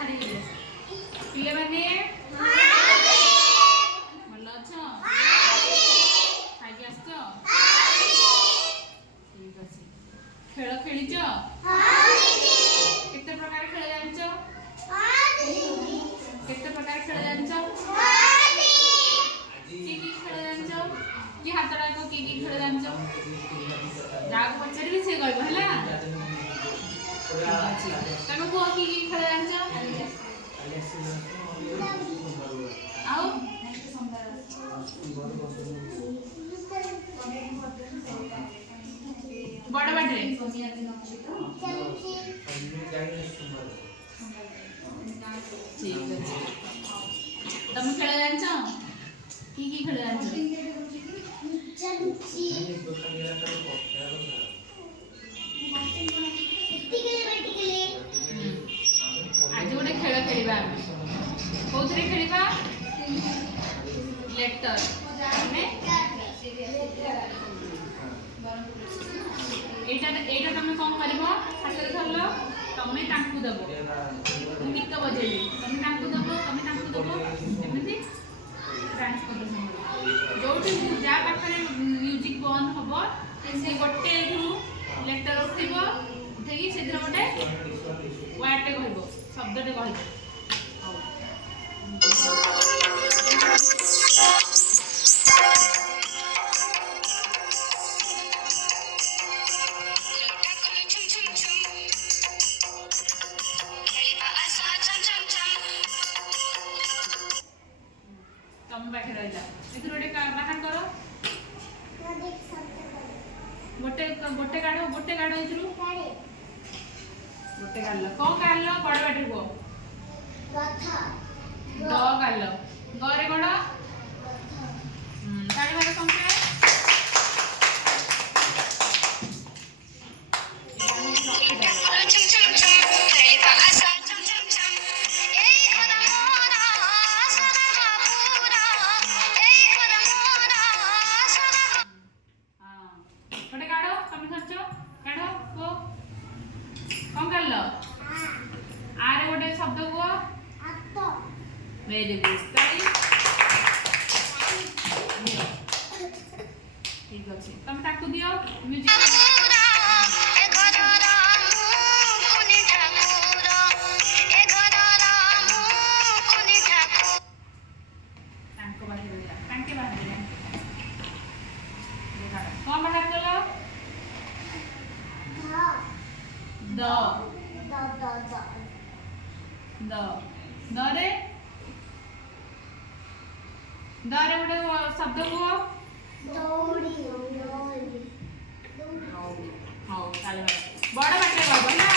ଛାଡ଼ି ପିଲାମାନେ ଭଲ ଅଛ? ଖାଇକି ଆସିଛ? ଠିକ ଅଛି। ଖେଳ ଖେଳିଛ? କେତେ ପ୍ରକାର ଖେଳ ଜାଣିଛ? କେତେ ପ୍ରକାର ଖେଳ ଜାଣିଛ? କି ଖେଳ ଜାଣିଛ? କି ହାତ ଡାକ କି ଖେଳ ଜାଣିଛ? ଯାହାକୁ ପଚାରିବି ସେ କହିବ ହେଲା। ତମେ କୁହ କି ଖେଳ ଜାଣିଛ? ଆଉ ବଡ଼ ବାଟରେ ଠିକ ଅଛି। ତମେ ଖେଳ ଜାଣିଛ? କି ଖେଳ ଜାଣିଛ? आज गोटे खेल खेलिबा कोथरे खेलिबा लेटर ने एटा तमे कोन करबो हाथ रे धरलो तमे तांकु दबो गीत बजेली तमे तांकु दबो एमिति डांस करबो जोठी जा पाखरे म्यूजिक बन हबो से गोटे लेटर उठिबो उठेगी से गोटे वर्ड टे कहबो शब्द टे कहबो तम पाखे रहिला एथि गोटे बाहर करो गोटे गोटे गाड़ो इथरु गोटे गाड़लो कोन गाड़लो बड़ बाटे को गथा द गाड़लो गरे कोन ताली मारो संख्या गोटे गाड़ो तमे धरछो गाड़ो को कोन गाड़लो आरे गोटे शब्द को आतो वेरी गुड ताली ठीक अछि तमे ताकू दियो म्यूजिक कौन बाहर चलो द रे गोटे शब्द को दौड़ी हां चलो बड़ बाटे कहबो ना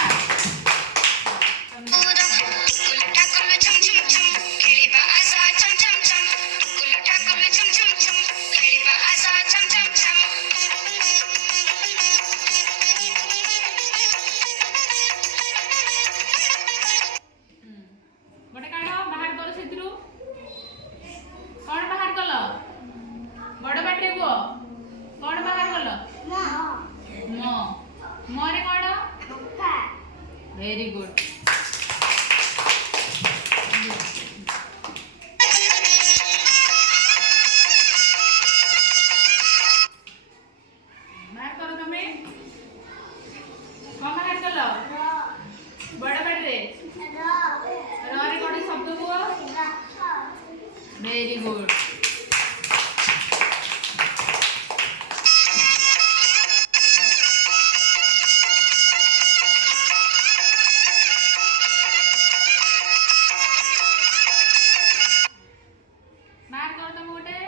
गोटे काढो बाहर करो सेतिरु कोन बाहर कलो बड़ बाटे को कोन बाहर कलो म रे कोन वेरी गुड बाहर करो तमे कोन बाहर कलो बड़ बाटे रे कोन शब्द को वेरी गुड बाहर करो तुम गोटे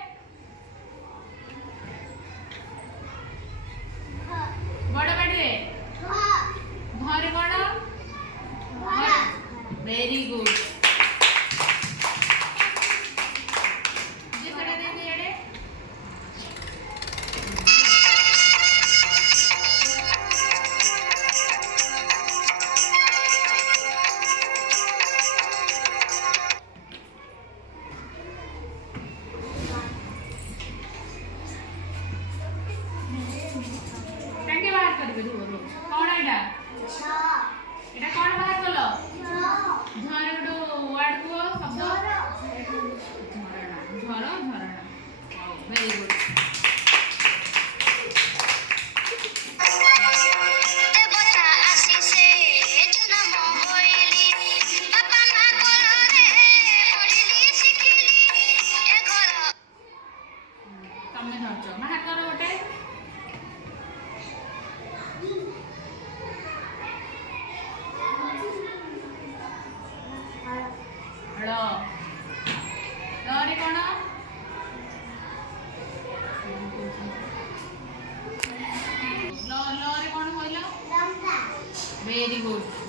बड़ बाटे घरे कोन वेरी गुड कौन एटा एटा कौन बाहर कलो झरे Very good. ତମେ ଧରିଛ ବାହାର କର ଗୋଟେ ଳ ରେ କଣ ଲ ରେ କଣ କହିଲ ଭେରି ଗୁଡ୍